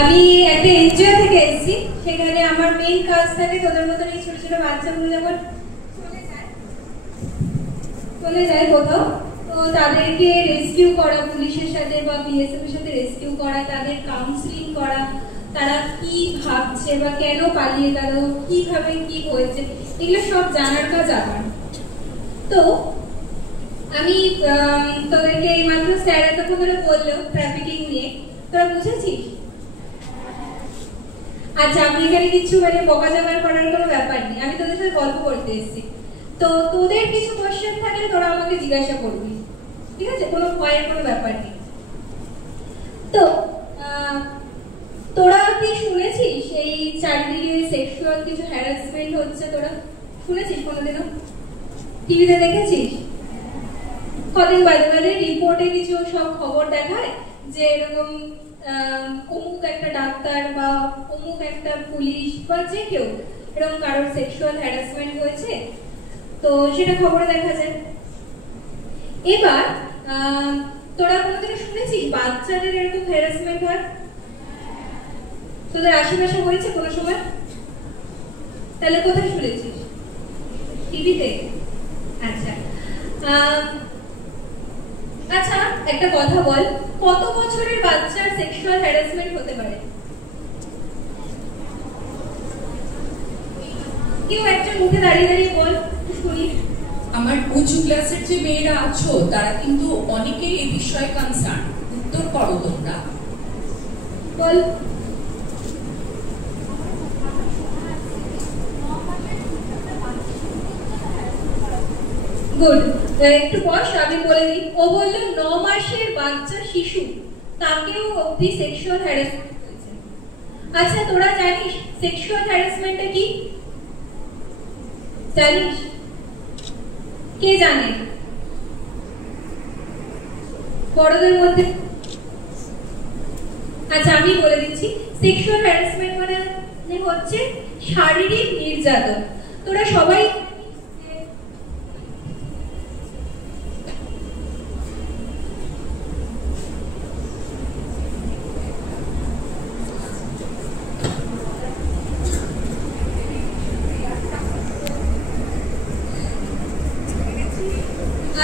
আমি একটা এনজিও থেকে এসেছি, সেখানে আমার মেইন কাজ থাকে তোদের মতন এই ছোট ছোট বাচ্চাগুলো যখন চলে যায় কোথাও, তো তাদেরকে রেস্কিউ করা, পুলিশের সাথে বা বিএসএফ এর সাথে রেস্কিউ করা, তাদের কাউন্সিলিং করা, তারা কি ভাবছে বা কেন পালিয়ে গেল, কিভাবে কি হয়েছে, এগুলো সব জানার কাজ আমার। তো আমি তোদেরকে এইমাত্র স্যার এতক্ষণ ধরে বললো ট্রাফিকিং নিয়ে, তোরা বুঝেছিস? আচ্ছা, আমি এখানে কিছু বকাঝকা করার কোনো ব্যাপার নেই, আমি তোদের সাথে গল্প করতে এসেছি। তো তোদের কিছু কোশ্চেন থাকলে তোরা আমাকে জিজ্ঞাসা করবি, ঠিক আছে? কোনো ভয়ের কোনো ব্যাপার নেই। তো তোরা কি শুনেছিস এই চারিদিকে সেক্সুয়াল কিছু হ্যারাসমেন্ট হচ্ছে? তোরা শুনেছিস কোনোদিনও? টিভিতে দেখেছিস? কদিন বাদে বাদে রিপোর্টে কিছু সব খবর দেখায় যে এরকম অমুক একটা ডাক্তার বা অমুক একটা পুলিশ বা যে কেউ এরকম কারোর সেক্সুয়াল হ্যারাসমেন্ট হয়েছে, তো সেটা খবরে দেখা যায়। এবার তোরা কোনোদিন শুনেছিস বাচ্চাদের এরকম হ্যারাসমেন্ট হয়? তোদের আশেপাশে হয়েছে কোনো সময়? তাহলে কোথায় শুনেছিস? টিভিতে? আচ্ছা আচ্ছা, একটা কথা বল, কত বছরের বাচ্চার সেক্সুয়াল হ্যারাসমেন্ট হতে পারে? কেউ একজন মুখে দাঁড়িয়ে দাঁড়িয়ে বল শুনি। আমার উঁচু ক্লাসের যে মেয়েরা আছো তারা কিন্তু অনেকেই এই বিষয়ে কনসার্ন, উত্তর করো তোমরা। বল। গুড, একটু বস, আমি বলে দিই। ও বলল 9 মাসের বাচ্চা শিশু, তাকেও অবধি সেক্সুয়াল হ্যারাসমেন্ট হয়েছে। আচ্ছা, তোরা জানিস সেক্সুয়াল হ্যারাসমেন্টটা কি? জানিস? কে জানে? বড়দের মধ্যে? আচ্ছা, আমি বলে দিচ্ছি। সেক্সুয়াল হ্যারাসমেন্ট মানে হচ্ছে শারীরিক নির্যাতন। তোরা সবাই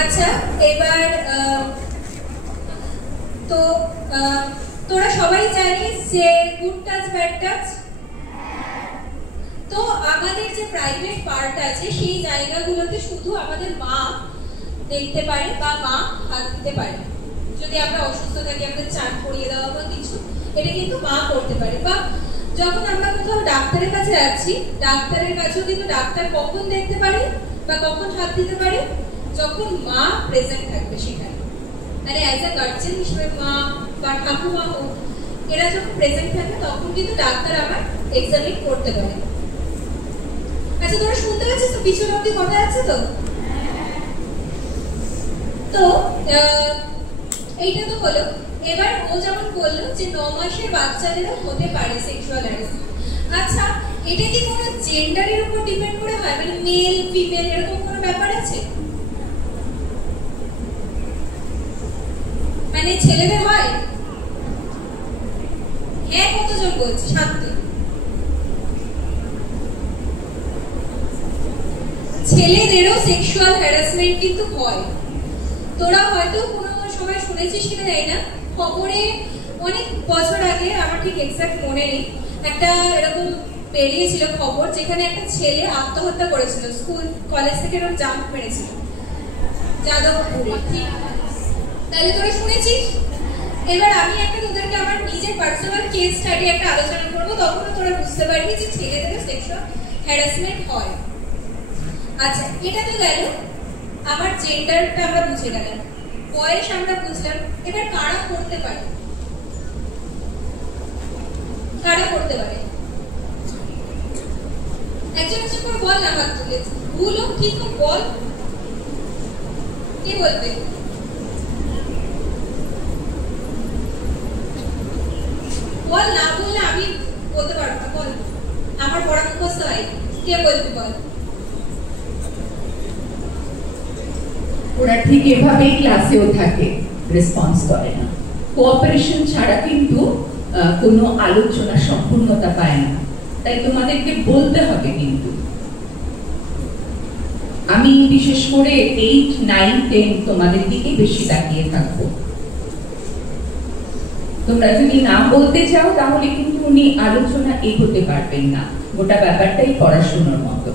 আচ্ছা, এবার তো তোরা সবাই জানিস যে গুড টাচ ব্যাড টাচ। তো আমাদের যে প্রাইভেট পার্ট আছে সেই জায়গাগুলোতে শুধু আমাদের মা দেখতে পারে বা মা হাত দিতে পারে। যদি আমরা অসুস্থ থাকি, আমাদের চান করিয়ে দেওয়া বা কিছু, এটা কিন্তু মা করতে পারে। বা যখন আমরা কোথাও ডাক্তারের কাছে যাচ্ছি, ডাক্তারের কাছেও কিন্তু ডাক্তার কখন দেখতে পারে বা কখন হাত দিতে পারে? যখন মা প্রেজেন্ট থাকবে সেখানে, মানে অ্যাজ এ গার্জিয়ান হিসেবে মা বা ঠাকুমা হোক, এরা যখন প্রেজেন্ট থাকবে তখন কিন্তু ডাক্তার আবার এক্সামিন করতে পারে। আচ্ছা, তোরা শুনতে পাচ্ছিস তো? পিছন অব্দি কথা আছে তো? তো এইটা তো হলো। এবার ও যেমন বললো যে 9 মাসের বাচ্চাদেরও হতে পারে সেক্সুয়াল হ্যারাসমেন্ট। আচ্ছা, এটা কি কোনো জেন্ডারের উপর ডিপেন্ড করে হয়? মানে মেল ফিমেল এরকম কোনো ব্যাপার আছে? মানে ছেলেদের হয়? হ্যাঁ, কতজন বলছে? শান্তি। ছেলেদেরও সেক্সুয়াল হ্যারাসমেন্ট কিন্তু হয়। তোরা হয়তো কোনো সময় শুনেছিস কিনা জানি না, খবরে অনেক বছর আগে, আমার ঠিক এক্সাক্ট মনে নেই, একটা এরকম বেরিয়েছিল খবর যেখানে একটা ছেলে আত্মহত্যা করেছিল, স্কুল কলেজ থেকে এরকম জাম্প মেরেছিল যাদবপুরে। ঠিক, তাহলে তোরা শুনেছিস? এবার আমি একটা তোদেরকে আমার নিজের পার্সোনাল কেস স্টাডি একটা আলোচনা করবো, তখন তোরা বুঝতে পারবি যে ছেলেদেরও সেক্সুয়াল হ্যারাসমেন্ট হয়। আচ্ছা, এটা তো গেল আমার জেন্ডারটা আমরা বুঝে গেলাম, বয়স আমরা বুঝলাম। এবার কারা করতে পারে? কারা করতে পারে? একজন একজন করে বল না, হাত তুলে। ভুল হোক ঠিক হোক বল, কে বলবে? বল, না বললে আমি বলতে পারবো না। বল, আমার পড়া মুখস্থ হয়। কে বলবি বল? ওরা ঠিক এভাবেই ক্লাসেও থাকে, রেসপন্স করে না। কোঅপারেশন ছাড়া কিন্তু কোনো আলোচনা সম্পূর্ণতা পায় না। তাই তোমাদেরকে বলতে হবে। কিন্তু আমি বিশেষ করে 8, 9, 10 তোমাদের দিকে বেশি তাকিয়ে থাকবো। তোমরা যদি না বলতে চাও তাহলে কিন্তু উনি আলোচনা এগোতে পারবেন না। গোটা ব্যাপারটাই পড়াশোনার মতো।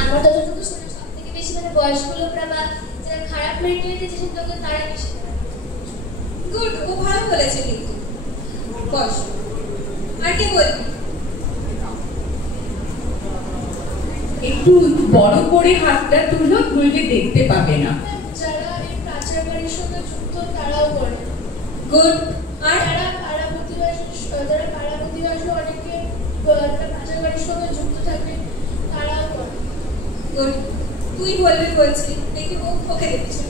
আমার যতটুকু শুনে সব থেকে বেশি বয়স্ক লোকরা বা যারা খারাপ মেন্টালিটি যেসব লোক তারাই বেশি। গুড, ও ভালো বলেছে কিন্তু। বস, আর কি বলবি? একটু বড় করে হাতটা তুলো, তুললে দেখতে পাবে না। যারা এই প্রাচারবাড়ির সঙ্গে যুক্ত তারাও করে। গুড। আর যারা পাড়া প্রতিবেশী অনেকে প্রাচারবাড়ির সঙ্গে যুক্ত থাকে তারাও করে। গুড। তুই বলবি বলছিলি, দেখি ওকে দেখছি।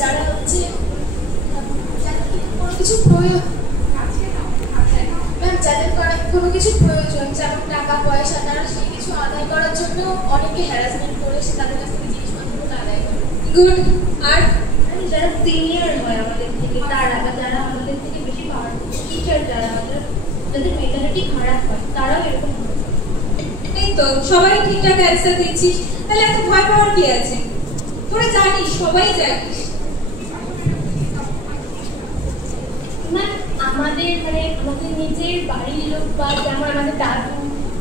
যারা হচ্ছে কোনো কিছু প্রয়োজন, যাদের কোনো কিছু প্রয়োজন যেমন টাকা পয়সা, তারা সেই কিছু আদায় করার জন্য অনেকে হ্যারাসমেন্ট করে তাদের কাছ থেকে জিনিসপত্রগুলো আদায় করে। গুড। আর যারা সিনিয়র হয় আমাদের থেকে, তারা বা যারা আমাদের থেকে বেশি পাওয়ারফুল টিচার, যারা আমাদের যাদের মেন্টালিটি খারাপ হয় তারাও এরকম করে। এই তো সবাই ঠিকঠাক অ্যান্সার দিচ্ছিস, তাহলে এত ভয় পাওয়ার কি আছে? তোরা জানিস, সবাই জানিস। আমাদের আমাদের নিজের বাড়ির লোক বা যেমন আমাদের দাদু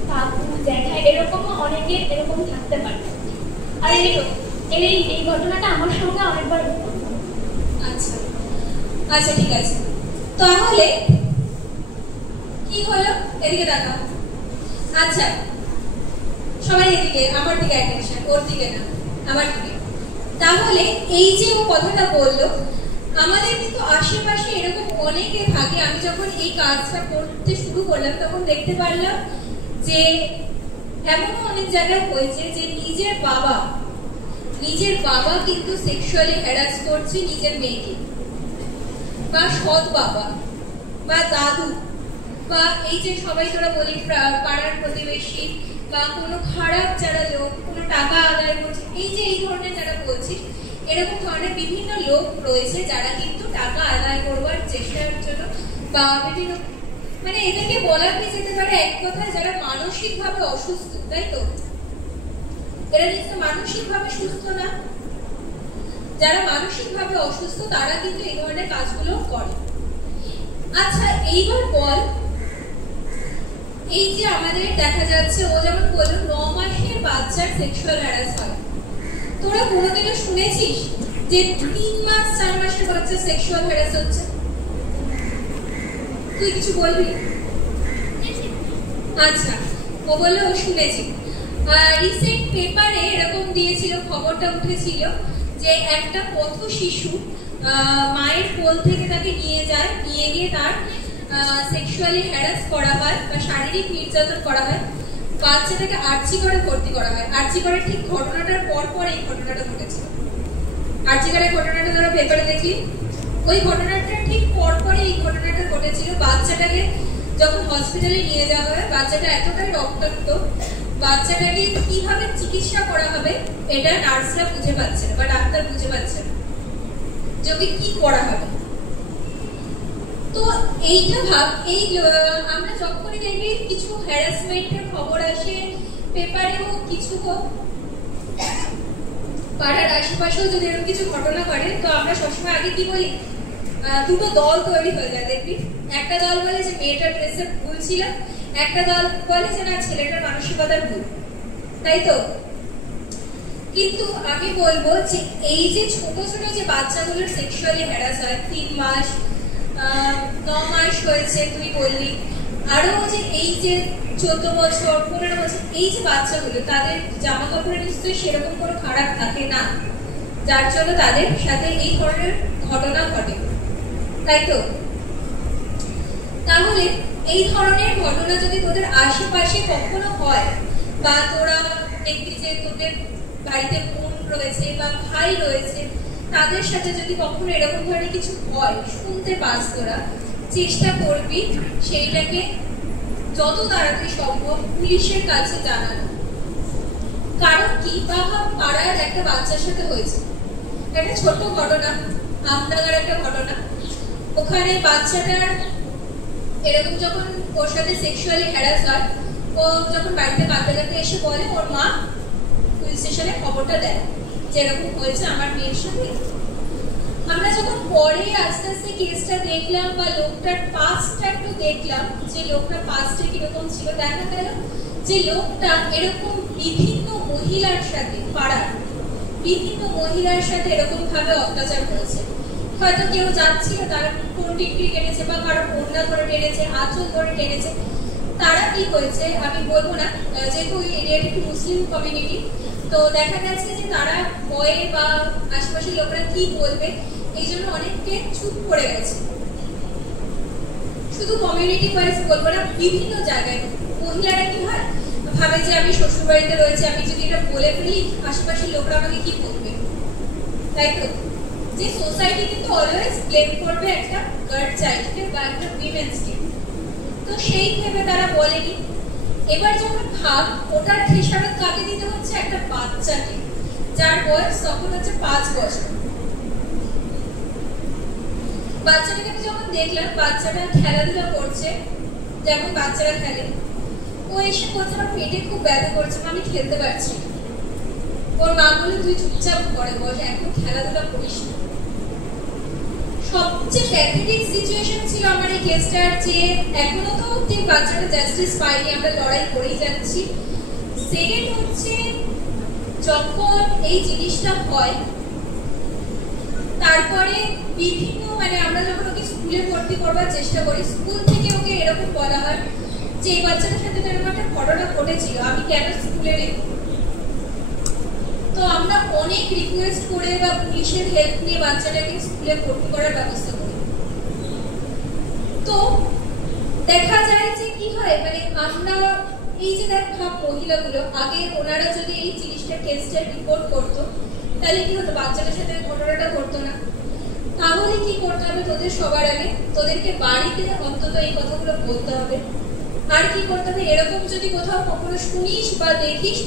কাকু জ্যাঠাই এরকমও অনেকে এরকম থাকতে পারে। আর এই ঘটনাটা আমার সঙ্গে অনেকবার হতো। আচ্ছা আচ্ছা, ঠিক আছে। তাহলে কি হলো? এদিকে দেখাও। আচ্ছা, সবাই এদিকে, আমার দিকে অ্যাটেনশন, ওর দিকে না, আমার দিকে। তাহলে এই যে ও কথাটা বললো, আমাদের কিন্তু আশেপাশে এরকম অনেকে থাকে। আমি যখন এই কাজটা করতে শুরু করলাম তখন দেখতে পারলাম যে এমনও অনেক জায়গায় হয়েছে যে নিজের বাবা কিন্তু সেক্সুয়ালি হ্যারাস করছে নিজের মেয়েকে, বা সৎ বাবা বা দাদু, বা এই যে সবাই তোরা বলি পাড়ার প্রতিবেশী, বা কোনো খারাপ যারা লোক কোনো টাকা আদায় করছে, এই যে এই ধরনের যারা বলছিস, এরকম ধরনের বিভিন্ন লোক রয়েছে যারা কিন্তু টাকা আদায় করবার চেষ্টার জন্য বা বিভিন্ন এদেরকে বলা কি যেতে পারে এক কথায় যারা মানসিকভাবে অসুস্থ, তাই তো? এরা নিশ্চয় মানসিকভাবে সুস্থ না। যারা মানসিকভাবে অসুস্থ তারা কিন্তু এই ধরনের কাজগুলো করে। আচ্ছা, এইবার বল, এই যে আমাদের দেখা যাচ্ছে ও যেমন বললো 9 মাসের বাচ্চার সেক্সুয়াল হ্যারাস হয়, তোরা কোনোদিনও শুনেছিস যে 3 মাস 4 মাসের বাচ্চা সেক্সুয়াল হ্যারাস হচ্ছে? তুই কিছু বলবি? আচ্ছা, ও বললো ও শুনেছি। রিসেন্ট পেপারে এরকম দিয়েছিল, খবরটা উঠেছিল যে একটা পথ শিশু মায়ের কোল থেকে তাকে নিয়ে গিয়ে তার সেক্সুয়ালি হ্যারাস করা হয় বা শারীরিক নির্যাতন করা হয়। বাচ্চাটাকে আর্চিকরে ভর্তি করা হয়। আর্চিকরের ঠিক ঘটনাটার পর এই ঘটনাটা ঘটেছিল। আর্চিকরের ঘটনাটা ধরো পেপারে দেখলি, ওই ঘটনাটা ঠিক পরপরই এই ঘটনাটা ঘটেছিল। বাচ্চাটাকে যখন হসপিটালে নিয়ে যাওয়া হয়, বাচ্চাটা এতটাই রক্তাক্ত, বাচ্চাটাকে কিভাবে চিকিৎসা করা হবে এটা নার্সরা বুঝে পাচ্ছে না বা ডাক্তার বুঝে পাচ্ছে না যে ওকে কি করা হবে। তো এইটা ভাব, আমরা যখনই দেখি কিছু হ্যারাসমেন্টের খবর আসে পেপারে হোক কিছু হোক, পাড়ার আশেপাশেও যদি এরকম কিছু ঘটনা ঘটে, তো আমরা সবসময় আগে কি বলি, দুটো দল তৈরি হয়ে যায়। দেখবি, একটা দল বলে যে মেয়েটার ড্রেসের ভুল ছিল, একটা দল বলে যে না ছেলেটার মানসিকতার ভুল, তাই তো? কিন্তু আমি বলবো যে এই যে ছোট ছোট যে বাচ্চাগুলোর সেক্সুয়ালি হ্যারাস হয়, 3 মাস 9 মাস হয়েছে তুই বললি, আরো যে এই যে 14 বছর 15 বছর এই যে বাচ্চাগুলো, তাদের জামা কাপড়ের নিশ্চয়ই সেরকম কোনো খারাপ থাকে না যার জন্য তাদের সাথে এই ধরনের ঘটনা ঘটে, তাই তো? তাহলে এই ধরনের ঘটনা যদি তোদের আশেপাশে কখনো হয়, বা তোরা দেখবি যে তোদের বাড়িতে বোন রয়েছে বা ভাই রয়েছে তাদের সাথে যদি কখনো এরকম ধরনের কিছু হয়, শুনতে পাস তোরা, চেষ্টা করবি সেইটাকে যত তাড়াতাড়ি সম্ভব পুলিশের কাছে জানানো। কারণ কি, বা পাড়ার একটা বাচ্চার সাথে হয়েছে, একটা ছোট্ট ঘটনা, আমডাঙ্গার একটা ঘটনা। ওখানে বাচ্চাটার এরকম যখন ওর সাথে সেক্সুয়ালি হ্যারাস হয়, ও যখন বাড়িতে কাঁদতে কাঁদতে এসে বলে, ওর মা পুলিশ স্টেশনে খবরটা দেয় যে এরকম হয়েছে আমার মেয়ের সাথে। আমরা যখন পরে আস্তে আস্তে কেসটা দেখলাম বা লোকটার পাস্টটা একটু দেখলাম, যে লোকটার পাস্টে কিরকম ছিল, দেখা গেল যে লোকটা এরকম বিভিন্ন মহিলার সাথে, পাড়ার বিভিন্ন মহিলার সাথে এরকম ভাবে অত্যাচার করেছে। হয়তো কেউ যাচ্ছিল, তার কোন টিকটিকি কেটেছে বা কারো কন্যা ধরে টেনেছে, আঁচল ধরে টেনেছে। তারা কি করেছে আমি বলবো না, যেহেতু ওই এরিয়াটা একটু মুসলিম কমিউনিটি, তো দেখা গেছে যে তারা ভয়ে বা আশেপাশের লোকরা কি বলবে এই জন্য অনেককে চুপ করে গেছে। শুধু কমিউনিটি ওয়াইজ বলবো না, বিভিন্ন জায়গায় মহিলারা কি হয়, ভাবে যে আমি শ্বশুর বাড়িতে রয়েছে, আমি যদি এটা বলে ফেলি আশেপাশের লোকরা আমাকে কি বলবে, তাই তো? যে সোসাইটি কিন্তু অলওয়েজ ব্লেম করবে একটা গার্ল চাইল্ডকে বা একটা উইমেন্সকে, তো সেই ভেবে তারা বলেনি। এবার যখন ভাব, ওটার খেসারত কাকে দিতে হচ্ছে, একটা বাচ্চাকে, যার বয়স তখন হচ্ছে 5 বছর। বাচ্চাটাকে যখন দেখলাম, বাচ্চাটা খেলাধুলা করছে যেমন বাচ্চারা খেলে, ও এসে বলছে আমার পেটে খুব ব্যথা করছে, আমি খেলতে পারছি না। ওর মা বলে তুই চুপচাপ ঘরে বস, এখন খেলাধুলা করিস না। সবচেয়ে প্যাথেটিক সিচুয়েশন ছিল আমার এই কেসটার, যে এখনো তো অব্দি বাচ্চাটা জাস্টিস পাইনি, আমরা লড়াই করেই যাচ্ছি। সেকেন্ড হচ্ছে, যখন এই জিনিসটা হয় তারপরে বিভিন্ন আমরা যখন ওকে স্কুলে ভর্তি করবার চেষ্টা করি, স্কুল থেকে ওকে এরকম বলা হয় যে এই বাচ্চাটার সাথে এরকম একটা ঘটনা ঘটেছিল, আমি কেন স্কুলে রেখে। তো আমরা অনেক রিকোয়েস্ট করে বা পুলিশের হেল্প নিয়ে বাচ্চাটাকে স্কুলে ভর্তি করার ব্যবস্থা করি। তো দেখা যায় যে কি হয়, আমরা এই যে দেখা মহিলাগুলো আগে ওনারা যদি এই জিনিসটা কেসটা রিপোর্ট করতো, তাহলে কি হতো, বাচ্চাটার সাথে ঘটনাটা ঘটতো না। তাহলে কি করতে হবে, তোদের সবার আগে তোদেরকে বাড়িতে অন্তত এই কথাগুলো বলতে হবে। আর কি করতে হবে, এরকম যদি কোথাও কখনো শুনিস বা দেখিস,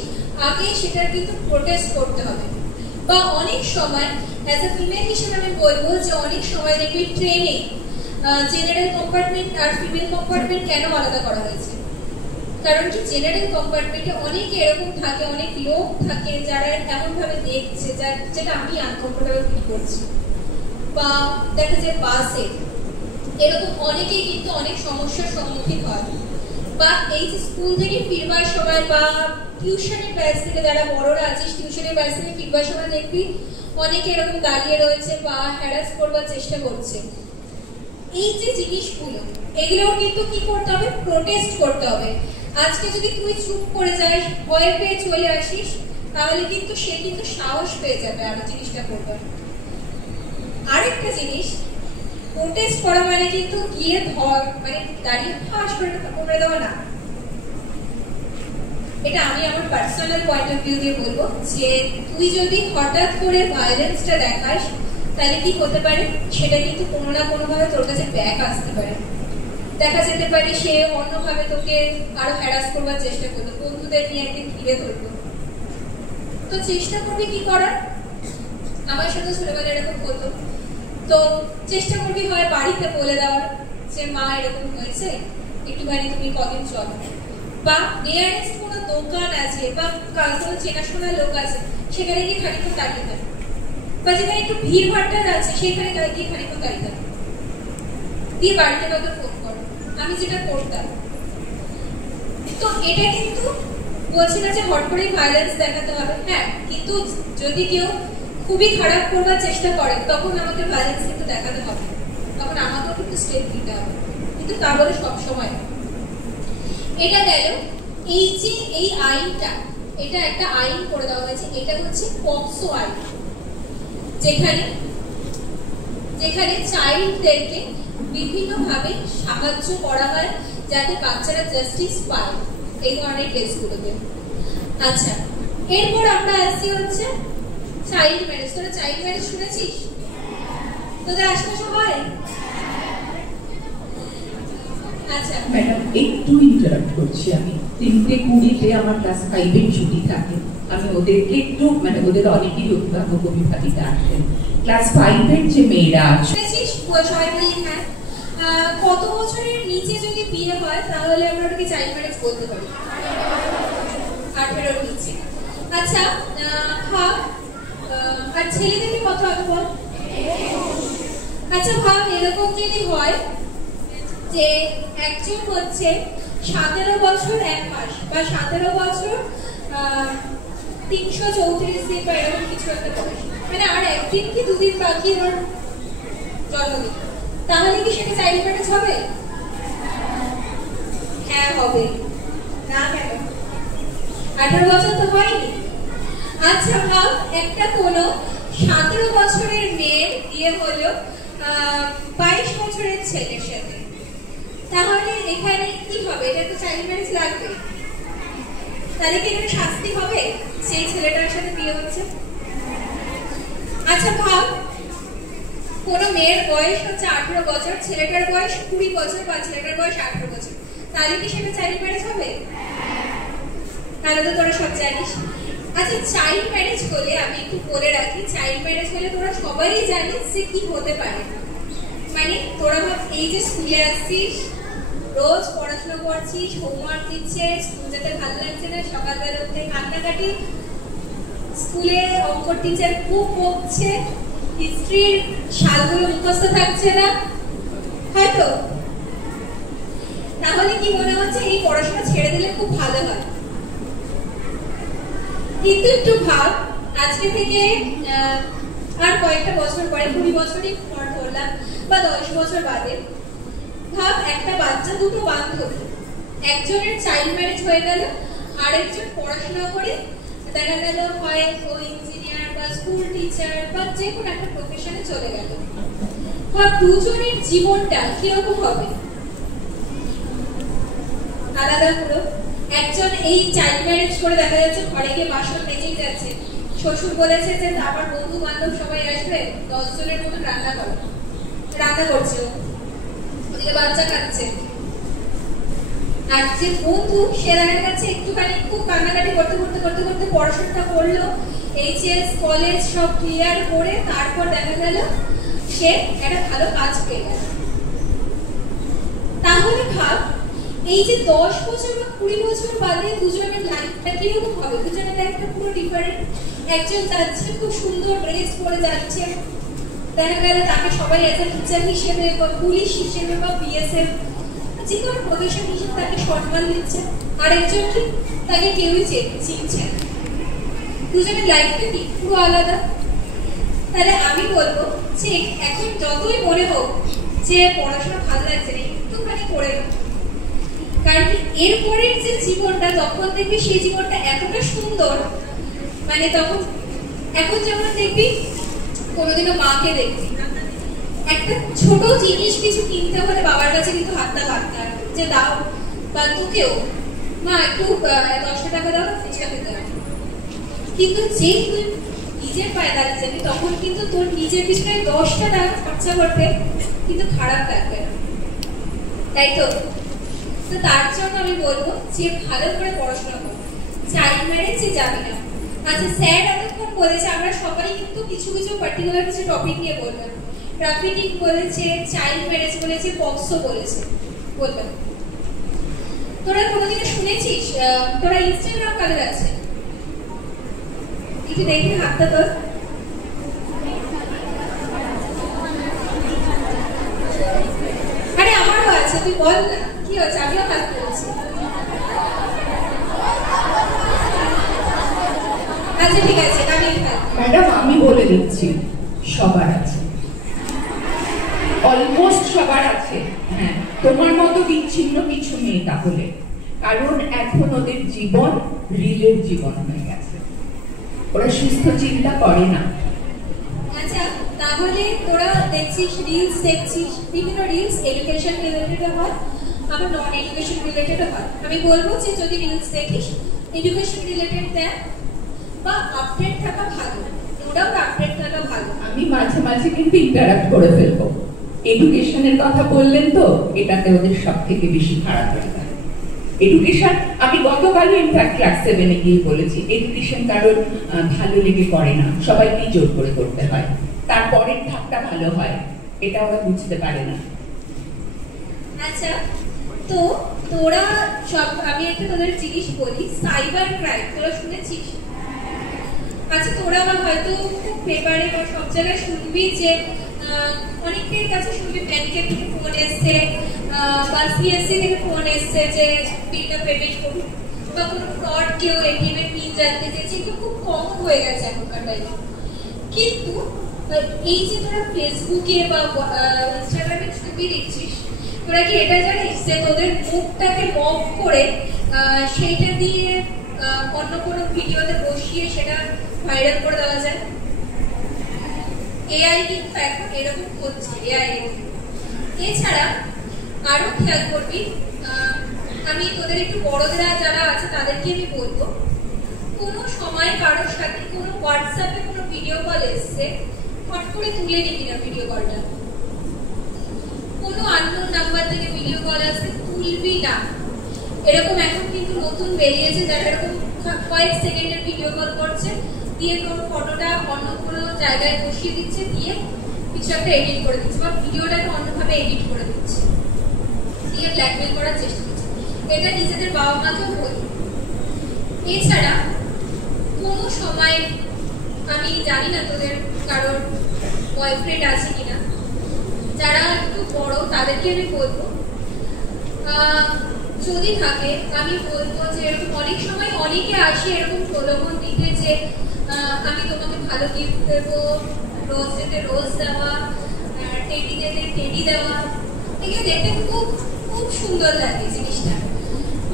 আগে সেটার কিন্তু প্রোটেস্ট করতে হবে। বা অনেক সময় অ্যাজ এ ফিমেল হিসেবে আমি বলবো যে অনেক সময় দেখবি ট্রেনে জেনারেল কম্পার্টমেন্ট আর ফিমেল কম্পার্টমেন্ট কেন আলাদা করা হয়েছে, কারণ কি জেনারেল কম্পার্টমেন্টে অনেক এরকম থাকে, অনেক লোক থাকে যারা এমন ভাবে দেখছে যেটা আমি আনকমফোর্টেবল ফিল করছি। বা দেখা যায় বাসে এরকম অনেকেই কিন্তু অনেক সমস্যার সম্মুখীন হয়। বা এই যে স্কুল থেকে ফিরবার সময় বা টিউশনের ব্যাচ থেকে যারা বড়রা আছিস, টিউশনের ব্যাচ থেকে ফিরবার সময় দেখবি অনেকে এরকম দাঁড়িয়ে রয়েছে বা হ্যারাস করবার চেষ্টা করছে। এই যে জিনিসগুলো, এগুলোও কিন্তু কি করতে হবে, প্রোটেস্ট করতে হবে। আজকে যদি তুই চুপ করে যাস, ভয় পেয়ে চলে আসিস, তাহলে কিন্তু সে কিন্তু সাহস পেয়ে যাবে আরো জিনিসটা করবার। আরেকটা জিনিস, প্রোটেস্ট করা মানে কিন্তু গিয়ে দাঁড়িয়ে ফাঁস করে দেওয়া না। এটা আমি আমার পার্সোনাল পয়েন্ট অফ ভিউ দিয়ে বলবো যে তুই যদি হঠাৎ করে ভায়োলেন্সটা দেখাস, তাহলে কি হতে পারে, সেটা কিন্তু কোনো না কোনো ভাবে তোর কাছে ব্যাক আসতে পারে। দেখা যেতে পারে সে অন্যভাবে তোকে আরো হ্যারাস করবার চেষ্টা করলো, বন্ধুদের নিয়ে একদিন ঘিরে ধরলো। তো চেষ্টা করবি কি করার, আমার সাথে ছোটবেলায় এরকম হতো, তো চেষ্টা করবি হয় বাড়িতে বলে দেওয়ার যে মা এরকম হয়েছে, একটুখানি তুমি কদিন চলো। বা নিয়ারেস্ট কোনো দোকান আছে বা কোনো চেনাশোনা লোক আছে, সেখানে গিয়ে খানিকক্ষণ দাঁড়িয়ে থাকে। বা যেখানে একটু ভিড় ভাট্টার আছে সেখানে গিয়ে খানিকক্ষণ দাঁড়িয়ে থাকে, দিয়ে বাড়িতে কাউকে ফোন করো। আমি যেটা করতাম। তো এটা কিন্তু বলছি না যে হট করেই ভায়োলেন্স দেখাতে হবে, হ্যাঁ, কিন্তু যদি কেউ খুবই খারাপ করবার চেষ্টা করে তখন আমাকে ভায়োলেন্স কিন্তু দেখাতে হবে, তখন আমাকেও কিন্তু স্টেপ দিতে হবে, কিন্তু তা বলে সবসময়। এটা গেল এই যে এই আইনটা, এটা একটা আইন করে দেওয়া হয়েছে, এটা হচ্ছে পক্সো আইন, যেখানে চাইল্ডদেরকে বিভিন্নভাবে সাহায্য করা হয় যাতে বাচ্চারা জাস্টিস পায় এই ধরনের কেসগুলোতে। আচ্ছা, এরপর আমরা আসছি হচ্ছে চাইল্ড ম্যারেজ, তোরা চাইল্ড ম্যারেজ শুনেছিস? তোদের আশেপাশে হয়? আচ্ছা ম্যাডাম একটু ইন্টারাপ্ট করছি আমি। 3:20-তে আমার ক্লাস 5-এর ছুটি থাকে। আমি ওদেরকে একটু মানে ওদের অনেকেরই অভিভাবক অভিভাবিকা আসেন। ক্লাস 5-এর যে মেয়েরা আছে শুনেছিস সবাই বলি হ্যাঁ। কত বছরের নিচে যদি বিয়ে হয় তাহলে আমরা ওটাকে চাইল্ড ম্যারেজ বলতে পারি? 18-র নিচে। আচ্ছা ভাব, আর ছেলেদেরকে কত আগে বল? আচ্ছা ভাব এরকম যদি হয় যে একজন হচ্ছে 17 বছর 1 মাস বা 17 বছর 334 দিন বা এরকম কিছু একটা বয়স, মানে আর একদিন কি দুদিন বাকি ওর জন্মদিন, তাহলে কি সেটা চাইল্ড ম্যারেজ হবে? হ্যাঁ হবে। না কেন? 18 বছর তো হয়নি। আচ্ছা ভাব একটা কোনো 17 বছরের মেয়ের বিয়ে হলো 22 বছরের ছেলের সাথে, তাহলে এখানে কি হবে? এটা তো চাইল্ড ম্যারেজ লাগবে। তাহলে কি এখানে শাস্তি হবে সেই ছেলেটার সাথে বিয়ে হচ্ছে? আচ্ছা ভাব কোন মেয়ের বয়স হচ্ছে 18 বছর, ছেলেটার বয়স 20 বছর বা ছেলেটার বয়স 18 বছর, তাহলে কি সেটা চাইল্ড ম্যারেজ হবে? তাহলে তো তোরা সব জানিস। আচ্ছা চাইল্ড ম্যারেজ হলে আমি একটু বলে রাখি, চাইল্ড ম্যারেজ হলে তোরা সবাই জানিস যে কি হতে পারে। মানে তোরা ভাব এই যে স্কুলে আসছিস, রোজ পড়াশোনা করছিস, হোমওয়ার্ক দিচ্ছে, স্কুল যেতে ভালো লাগছে না, সকালবেলা উঠে কান্নাকাটি, স্কুলে অঙ্ক টিচার খুব বকছে, হিস্ট্রির সালগুলো মুখস্থ থাকছে না, হয়তো? তাহলে কি মনে হচ্ছে এই পড়াশোনা ছেড়ে দিলে খুব ভালো হয়? কিন্তু একটু ভাব আজকে থেকে আর কয়েকটা বছর পরে, 20 বছরই ধরলাম বা 10 বছর বাদে, ভাব একটা বাচ্চা দুটো বান্ধব, একজনের চাইল্ড ম্যারেজ হয়ে গেল, আরেকজন পড়াশোনা করে দেখা গেল হয় ও ইঞ্জিনিয়ার বা স্কুল টিচার বা যে কোনো একটা প্রফেশনে চলে গেল। ভাব দুজনের জীবনটা কিরকম হবে? আলাদা পুরো। একজন এই চাইল্ড ম্যারেজ করে দেখা যাচ্ছে ঘরে গিয়ে বাসন মেজেই যাচ্ছে, শ্বশুর বলেছে যে আমার বন্ধু বান্ধব সবাই আসবে, 10 জনের মতো রান্না করছে, ওদিকে বাচ্চা খাচ্ছে। আর যে বন্ধু সে দেখা যাচ্ছে একটুখানি খুব কান্নাকাটি করতে করতে করতে করতে পড়াশোনাটা করলো, এইচএস কলেজ সব ক্লিয়ার করে তারপর দেখা গেল সে একটা ভালো কাজ পেয়ে গেল। তাহলে ভাব এই যে 10 বছর বা 20 বছর বাদে দুজনের লাইফটা কিরকম হবে? দুজনের লাইফটা পুরো ডিফারেন্ট। একজন যাচ্ছে খুব সুন্দর ড্রেস পরে যাচ্ছে, দেখা গেল তাকে সবাই এজ এ টিচার হিসেবে বা পুলিশ হিসেবে বা বিএসএফ যে কোনো প্রফেশন হিসেবে তাকে সম্মান দিচ্ছে, আর একজন কি তাকে কেউই চিনছে না। দুজনের লাইফটা কি পুরো আলাদা। তাহলে আমি বলবো যে এখন যতই মনে হোক যে পড়াশোনা ভালো লাগছে না, একটুখানি পড়ে নাও, কারণ এরপরের যে জীবনটা তখন দেখবি সেই জীবনটা এতটা সুন্দর, মানে তখন এখন যেমন দেখবি কোনোদিনও মাকে দেখবি একটা ছোট জিনিস কিছু কিনতে হলে বাবার কাছে কিন্তু হাতটা কাটতে হয় যে দাও, বা তোকেও মা একটু 10 টাকা দাও, ফুচকা খেতে হবে। কিন্তু যে তুই নিজের পায়ে দাঁড়িয়ে যাবি তখন কিন্তু তোর নিজের পিছনে 10টা টাকা খরচা করতে কিন্তু খারাপ লাগবে না, তাই তো? তো তার জন্য আমি বলবো যে ভালো করে পড়াশোনা করো, চাইল্ড ম্যারেজে যাবি না। আচ্ছা স্যার এতক্ষণ বলেছে, আমরা সবাই কিন্তু কিছু কিছু পার্টিকুলার কিছু টপিক নিয়ে বললাম, ট্রাফিকিং বলেছে, চাইল্ড ম্যারেজ বলেছে, পক্সো বলেছে, বললাম। তোরা কোনোদিনও শুনেছিস তোরা ইনস্টাগ্রাম কাদের আছে? একটু দেখি হাতটা তোর। আরে আমারও আছে, তুই বল না কি হচ্ছে, আমিও কাজ করছি। আচ্ছা ঠিক আছে, আমি ম্যাডাম আমি বলে দিচ্ছি সবার আছে, অলমোস্ট সবার আছে। হ্যাঁ, তোমার মতো বিচ্ছিন্ন কিছু নেই তাহলে, কারণ এখন ওদের জীবন রিলের জীবন হয়ে গেছে, ওরা সুস্থ চিন্তা করে না। আচ্ছা তাহলে তোরা দেখছিস রিলস, দেখছিস বিভিন্ন রিলস এডুকেশন রিলেটেড হয়, আবার নন এডুকেশন রিলেটেড হয়। আমি বলবো যে যদি রিলস দেখিস এডুকেশন রিলেটেড দেখ বা আপডেট থাকা ভালো, ওরাও আপডেট থাকা ভালো। আমি মাঝে মাঝে কিন্তু ইন্টারাক্ট করে ফেলবো। এডুকেশনের কথা বললেন তো, এটাতে ওদের সব থেকে বেশি খারাপ লাগে। এডুকেশন, আমি গতকালও ইনফ্যাক্ট ক্লাস 7-এ গিয়ে বলেছি, এডুকেশন কারোর ভালো লেগে করে না, সবাইকেই জোর করে করতে হয়, তারপরের ধাপটা ভালো হয়, এটা ওরা বুঝতে পারে না। আচ্ছা, তো তোরা সব, আমি একটা তোদের জিনিস বলি, সাইবার ক্রাইম তোরা শুনেছিস? আচ্ছা, তোরা বা হয়তো পেপারে বা সব জায়গায় শুনবি যে অনেকের কাছে শুনবি ব্যাংকের থেকে ফোন এসছে বা সিএসসি থেকে ফোন এসছে যে বিলটা পেমেন্ট করুন, বা কোনো ফ্রড কেউ এটিএম এর পিন জানতে চেয়েছে, এগুলো খুব কমন হয়ে গেছে এখনকার টাইমে। কিন্তু এই যে তোরা ফেসবুকে বা ইনস্টাগ্রামে ছবি দেখছিস, তোরা কি এটা জানিস যে তোদের মুখটাকে মক করে সেইটা দিয়ে অন্য কোনো ভিডিওতে বসিয়ে সেটা ভাইরাল করে দেওয়া যায়? এআই কিন্তু এখন এরকম হচ্ছে, এআই। এছাড়া আরো খেয়াল করবি, আমি তোদের একটু বড়রা যারা আছে তাদেরকে আমি বলবো, কোনো সময় কারোর সাথে কোনো হোয়াটসঅ্যাপে কোনো ভিডিও কল এসছে, হট করে তুলে নিবি না ভিডিও কলটা। কোনো আননোন নাম্বার থেকে ভিডিও কল আসছে, তুলবি না। এরকম এখন কিন্তু নতুন বেরিয়েছে যারা এরকম কয়েক সেকেন্ডের ভিডিও কল করছে, দিয়ে তোর ফটোটা অন্য কোনো জায়গায় বসিয়ে দিচ্ছে, দিয়ে কিছু একটা এডিট করে দিচ্ছে বা ভিডিওটাকে অন্যভাবে এডিট করে দিচ্ছে, দিয়ে ব্ল্যাকমেল করার চেষ্টা করছে। এটা নিজেদের বাবা মাকেও বলি। এছাড়া কোনো সময়, আমি জানি না তোদের কারোর বয়ফ্রেন্ড আছে কিনা, যারা একটু বড় তাদেরকে আমি বলবো, যদি থাকে আমি বলবো যে এরকম অনেক সময় অনেকে আসে এরকম প্রলোভন দিতে যে আমি তোমাকে ভালো গিফট দেবো, রোজ ডেতে রোজ দেওয়া, টেডি ডেতে টেডি দেওয়া। এগুলো দেখতে খুব খুব সুন্দর লাগে জিনিসটা।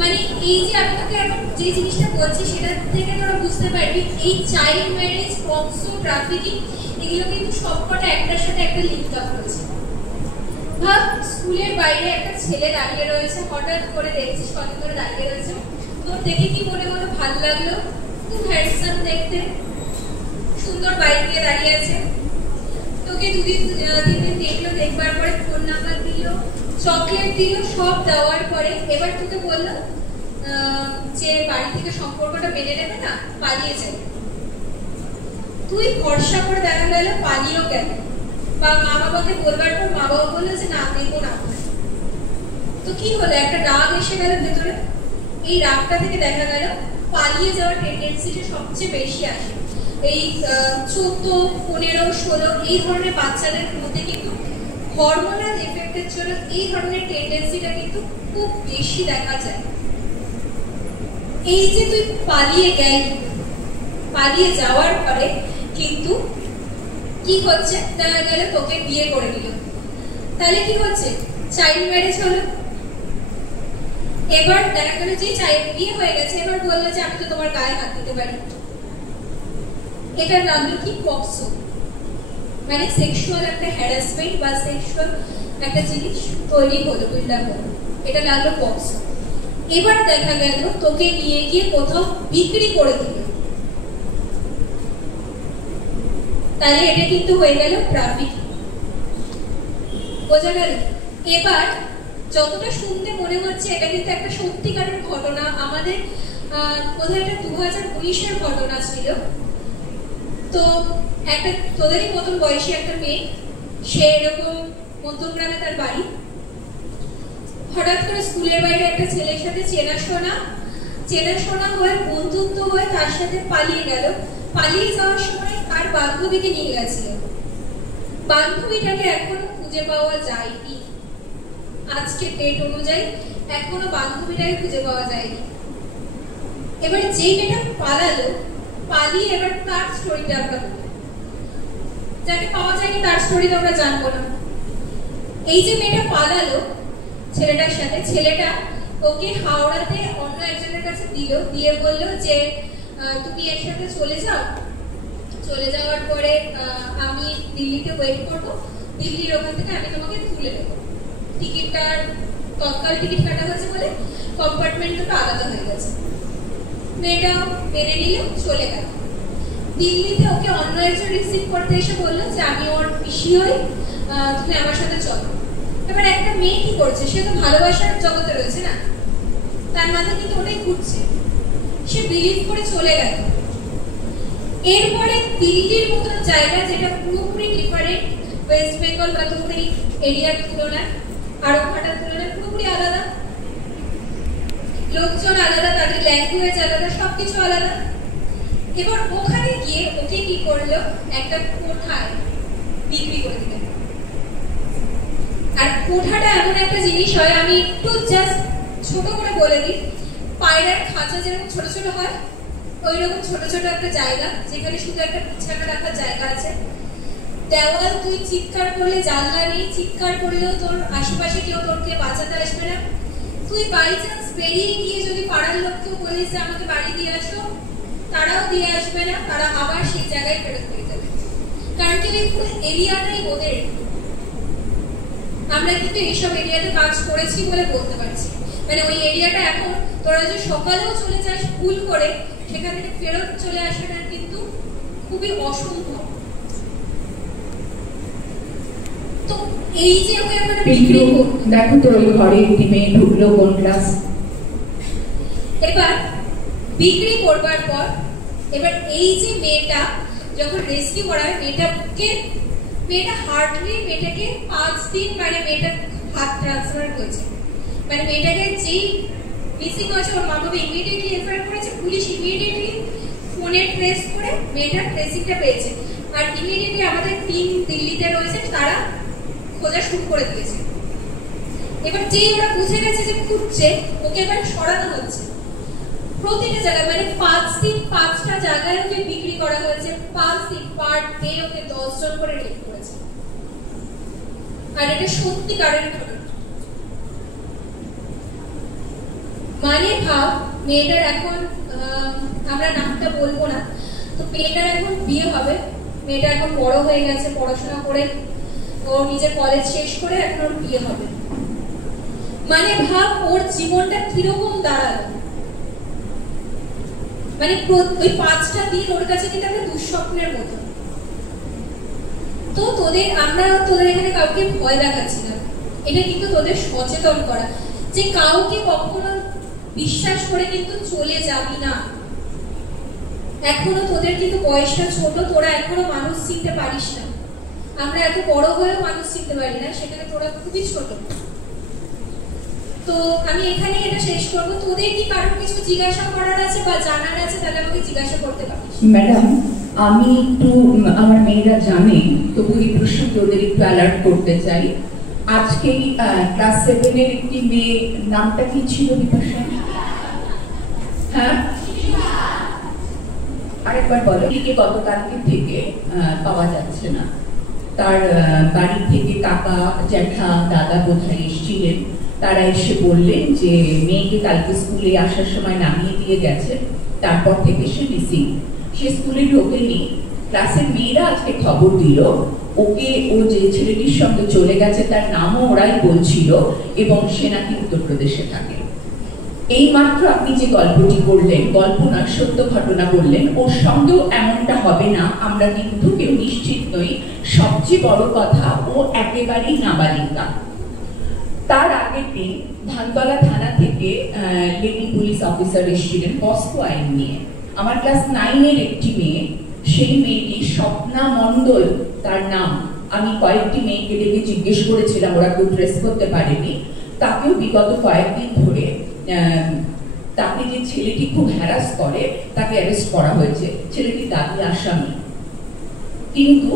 মানে এই যে আমি তোকে এখন যে জিনিসটা বলছি সেটা থেকে তোরা বুঝতে পারবি এই চাইল্ড ম্যারেজ, পক্সো, ট্রাফিকিং এগুলো কিন্তু সবকটা একটার সাথে একটা লিঙ্ক আপ রয়েছে। ভাব, স্কুলের বাইরে একটা ছেলে দাঁড়িয়ে রয়েছে, হঠাৎ করে দেখছিস কত করে দাঁড়িয়ে রয়েছে, তোর দেখে কি মনে হলো? ভালো লাগলো, খুব হ্যান্ডসাম দেখতে, সুন্দর বাইক নিয়ে দাঁড়িয়ে আছে। তোকে দুদিন তিন দিন দেখলো, দেখবার পরে ফোন নাম্বার দিল, চকলেট দিল, সব দেওয়ার পরে এবার তোকে বললো যে বাড়ি থেকে সম্পর্কটা মেনে নেবে না, পালিয়ে যাবে। তুই ভরসা করে দেখা গেল পালিয়েও গেল, বা মা বাবাকে বলবার পর মা বাবা বললো যে না দেখো না, তো কি হলো? একটা রাগ এসে গেল ভেতরে। এই রাগটা থেকে দেখা গেল পালিয়ে যাওয়ার টেন্ডেন্সিটা সবচেয়ে বেশি আসে এই 14, 15, 16 এই ধরনের বাচ্চাদের মধ্যে। কিন্তু হরমোনাল এফেক্টের জন্য এই ধরনের টেন্ডেন্সিটা কিন্তু খুব বেশি দেখা যায়। এই যে তুই পালিয়ে গেলি, পালিয়ে যাওয়ার পরে কিন্তু কি হচ্ছে? দেখা গেল তোকে বিয়ে করে নিল, তাহলে কি হচ্ছে? চাইল্ড ম্যারেজ হলো। এবার দেখা গেল যে বিয়ে হয়ে গেছে, এবার বললো যে আমি তো তোমার গায়ে হাত দিতে পারি। এটার নাম হলো কি? পক্সো। মানে সেক্সুয়াল একটা হ্যারাসমেন্ট বা সেক্সুয়াল একটা জিনিস তৈরি হলো, বিল্ড আপ হলো, এটা লাগলো পক্সো। এবার দেখা গেল তোকে নিয়ে গিয়ে কোথাও বিক্রি করে দিল, তাহলে এটা কিন্তু হয়ে গেল ট্রাফিকিং। বোঝা গেল? এবার যতটা শুনতে মনে হচ্ছে এটা কিন্তু একটা সত্যিকারের ঘটনা। আমাদের বোধহয় এটা 2019-এর ঘটনা ছিল। তো একটা তোদেরই মতন বয়সী একটা মেয়ে, সে এরকম মধ্যমগ্রামে তার বাড়ি, হঠাৎ করে স্কুলের বাইরে একটা ছেলের সাথে চেনাশোনা হয়ে, বন্ধুত্ব হয়ে তার সাথে পালিয়ে গেল। পালিয়ে যাওয়ার সময় তার বান্ধবীকে নিয়ে গেছিল। বান্ধবীটাকে এখনো খুঁজে পাওয়া যায়নি, আজকে ডেট অনুযায়ী এখনো বান্ধবীটাকে খুঁজে পাওয়া যায়নি। এবার যে মেয়েটা পালালো, পালিয়ে এবার তার স্টোরিটা আমরা বলি, যাকে পাওয়া যায়নি তার স্টোরিটা আমরা জানবো না। এই যে মেয়েটা পালালো ছেলেটার সাথে, ছেলেটা ওকে হাওড়াতে অন্য একজনের কাছে দিল, দিয়ে বললো যে তুমি এর সাথে চলে যাও, চলে যাওয়ার পরে আমি দিল্লিতে ওয়েট করবো, দিল্লির ওখান থেকে আমি তোমাকে তুলে দেবো। টিকিটটার তৎকাল টিকিট কাটা হয়েছে বলে কম্পার্টমেন্ট দুটো আলাদা হয়ে গেছে। মেয়েটা মেনে নিল, চলে গেল। দিল্লিতে ওকে অন্য একজন রিসিভ করতে এসে বললো যে আমি ওর পিসি হই, তুমি আমার সাথে চলো। এবার একটা মেয়ে কি করছে, সে তো ভালোবাসার জগতে রয়েছে না, তার মাথায় কিন্তু ওটাই ঘুরছে, সে বিলিভ করে চলে গেল। এরপরে দিল্লির মতো জায়গা যেটা পুরোপুরি ডিফারেন্ট, ওয়েস্ট বেঙ্গল বা ধরে এরিয়ার তুলনায়, আরবঘাটার তুলনায় পুরোপুরি আলাদা, লোকজন আলাদা, তাদের ল্যাঙ্গুয়েজ আলাদা, সবকিছু আলাদা। এবার ওখানে গিয়ে ওকে কি করলো, একটা কোঠায় বিক্রি করে দিল। আর কোঠাটা এমন একটা জিনিস হয়, আমি একটু জাস্ট ছোট করে বলে দিই, পায়রার খাঁচা যেরকম ছোট ছোট হয়, ওই রকম ছোট ছোট একটা জায়গা, যেখানে শুধু একটা বিছানা রাখার জায়গা আছে। দেওয়াল, তুই চিৎকার করলে জানলা নেই, চিৎকার করলেও তোর আশেপাশে কেউ তোরকে বাঁচাতে আসবে না। তুই বাই চান্স বেরিয়ে গিয়ে যদি পাড়ার লোককেও বলিস যে আমাকে বাড়ি দিয়ে আসো, তারাও দিয়ে আসবে না, তারা আবার সেই জায়গায় ফেরত হয়ে যাবে। কারণ কি ওই পুরো এরিয়াটাই ওদের। আমরা কিন্তু এইসব এরিয়াতে কাজ করেছি বলে বলতে পারছি, মানে ওই এরিয়াটা এখন তোরা যে সকালেও চলে যাস ভুল করে, সেখান থেকে ফেরত চলে আসাটা কিন্তু খুবই অসম্ভব। তো এই যে ওকে আমরা বিক্রি করব, দেখো তো ওই ঘরে একটি মেয়ে ঢুকলো কোন ক্লাস। এবার বিক্রি করবার পর এবার এই যে মেয়েটা যখন রেস্কিউ করা হয়, মেয়েটা হার্ডলি মেয়েটাকে 5 দিন মানে মেয়েটা হাত ট্রান্সফার হয়েছে, মানে মেয়েটাকে যেই মিসিং হয়েছে ওর মা বাবা ইমিডিয়েটলি এফআইআর করেছে, পুলিশ ইমিডিয়েটলি ফোনে ট্রেস করে মেয়েটার ট্রেসিংটা পেয়েছে। আর ইমিডিয়েটলি আমাদের টিম দিল্লিতে রয়েছে, তারা খোঁজা শুরু করে দিয়েছে। এবার যেই ওরা বুঝে গেছে যে খুঁজছে, ওকে এবার সরানো হচ্ছে প্রতিটা জায়গায়, মানে 5 দিন 5টা জায়গায় ওকে বিক্রি করা হয়েছে। 5 দিন পার ডে ওকে 10 জন করে রেপ করেছে। আর এটা সত্যিকারের ঘটনা। মানে ভাব, মেয়েটার এখন আমরা নামটা বলবো না, তো মেয়েটার এখন বিয়ে হবে, মেয়েটা এখন বড় হয়ে গেছে, পড়াশোনা করে ও নিজের কলেজ শেষ করে এখন ওর বিয়ে হবে। মানে ভাব ওর জীবনটা কিরকম দাঁড়ালো, মানে ওই 5টা দিন ওর কাছে কিন্তু একটা দুঃস্বপ্নের মতো। তো আমরা তোদের এখানে কাউকে ভয় দেখাচ্ছি না, এটা কিন্তু তোদের সচেতন করা যে কাউকে কখনো বিশ্বাস করে কিন্তু চলে যাবি না। এখনো তোদের কিন্তু বয়সটা ছোট, তোরা এখনো মানুষ চিনতে পারিস না। আমরা এত বড় হয়েও মানুষ চিনতে পারি না, সেখানে তোরা খুবই ছোট। তো আমি এখানে এটা শেষ করব। তোদের কি কারোর কিছু জিজ্ঞাসা করার আছে বা জানার আছে, তাহলে আমাকে জিজ্ঞাসা করতে পারিস। ম্যাডাম, আমি একটু, আমার মেয়েরা জানে, তবু এই প্রশ্নকে ওদের একটু অ্যালার্ট করতে চাই। আজকে ক্লাস 7 এর একটি মেয়ে, নামটা কি ছিল বিপাশা? হ্যাঁ, আরেকবার বলো। গতকালকে থেকে পাওয়া যাচ্ছে না। তার বাড়ি থেকে কাকা, জ্যাঠা, দাদা বোধহয় এসেছিলেন। তারা এসে বললেন যে মেয়েকে কালকে স্কুলে আসার সময় নামিয়ে দিয়ে গেছে, তারপর থেকে সে মিসিং। সে স্কুলে ঢোকেনি। ক্লাসের মেয়েরা আজকে খবর দিল ওকে, ও যে ছেলেটির সঙ্গে চলে গেছে তার নামও ওরাই বলছিল, এবং সে নাকি উত্তরপ্রদেশে থাকে। এই মাত্র আপনি যে গল্পটি করলেন, গল্প না সত্য ঘটনা বললেন, ওর সঙ্গেও এমনটা হবে না আমরা কিন্তু কেউ নিশ্চিত নই। সবচেয়ে বড় কথা, ও একেবারেই নাবালিকা। তার আগের দিন ধানতলা থানা থেকে লেডি পুলিশ অফিসার এসেছিলেন পস্কো আইন নিয়ে। আমার ক্লাস 9 এর একটি মেয়ে, সেই মেয়েটি স্বপ্না মণ্ডল তার নাম। আমি কয়েকটি মেয়েকে ডেকে জিজ্ঞেস করেছিলাম, ওরা কেউ ট্রেস করতে পারেনি। তাকেও বিগত কয়েকদিন ধরে তাকে যে ছেলেটি খুব হ্যারাস করে তাকে অ্যারেস্ট করা হয়েছে। ছেলেটি দাবি আসামি, কিন্তু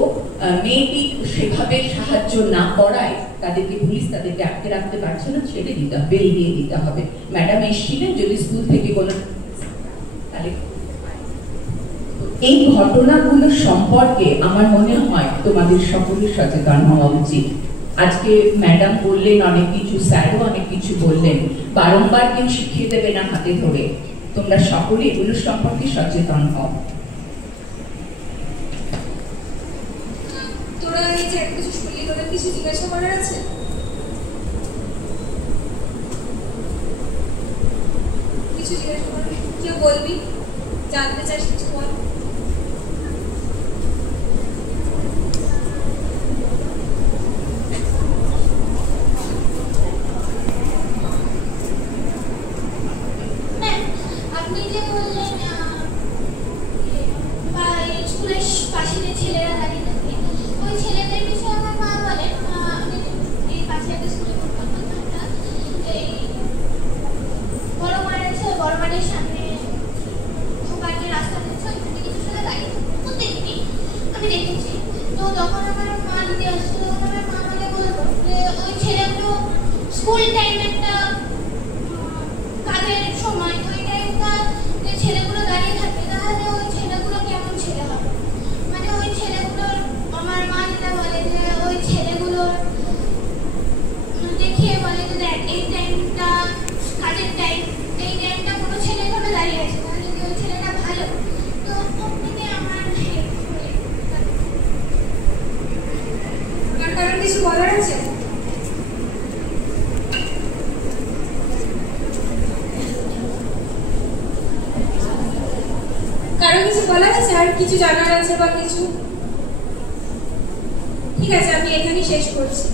মেয়েটি সেভাবে সাহায্য না করায় তাদেরকে পুলিশ তাদেরকে আটকে রাখতে পারছে না, ছেড়ে দিতে হবে, বেল দিয়ে দিতে হবে। ম্যাডাম এসেছিলেন, যদি স্কুল থেকে কোনো, তাহলে এই ঘটনাগুলো সম্পর্কে আমার মনে হয় তোমাদের সকলের সচেতন হওয়া উচিত। আজকে ম্যাডাম বললেন অনেক কিছু, স্যারও অনেক কিছু বললেন, বারংবার কেউ শিখিয়ে দেবে না হাতে ধরে। তোমরা সকলে এগুলো সম্পর্কে সচেতন হও। তোরা এই যে একটা কিছু শুনলি, তোদের কিছু জিজ্ঞাসা করার আছে? কিছু জিজ্ঞাসা করার, কেউ বলবি, জানতে চাস কিছু বল। ছেলেগুলো স্কুল টাইম একটা কাজের সময়, ওই টাইমটা ছেলেগুলো দাঁড়িয়ে থাকে, তাহলে ওই ছেলেগুলো কেমন ছেলে হবে? মানে ওই ছেলেগুলোর, আমার মা যেটা বলে যে ওই ছেলেগুলোর দেখিয়ে বলে যে দেখ এই টাইমটা কাজের টাইম, এই টাইমটা কোনো ছেলে এখানে দাঁড়িয়ে আছে, তাহলে কি ওই ছেলেটা ভালো? তো ওখানে আমার আর কারণ কিছু বলার আছে? কারো কিছু বলার আছে, আর কিছু জানার আছে বা কিছু? ঠিক আছে, আমি এখানেই শেষ করছি।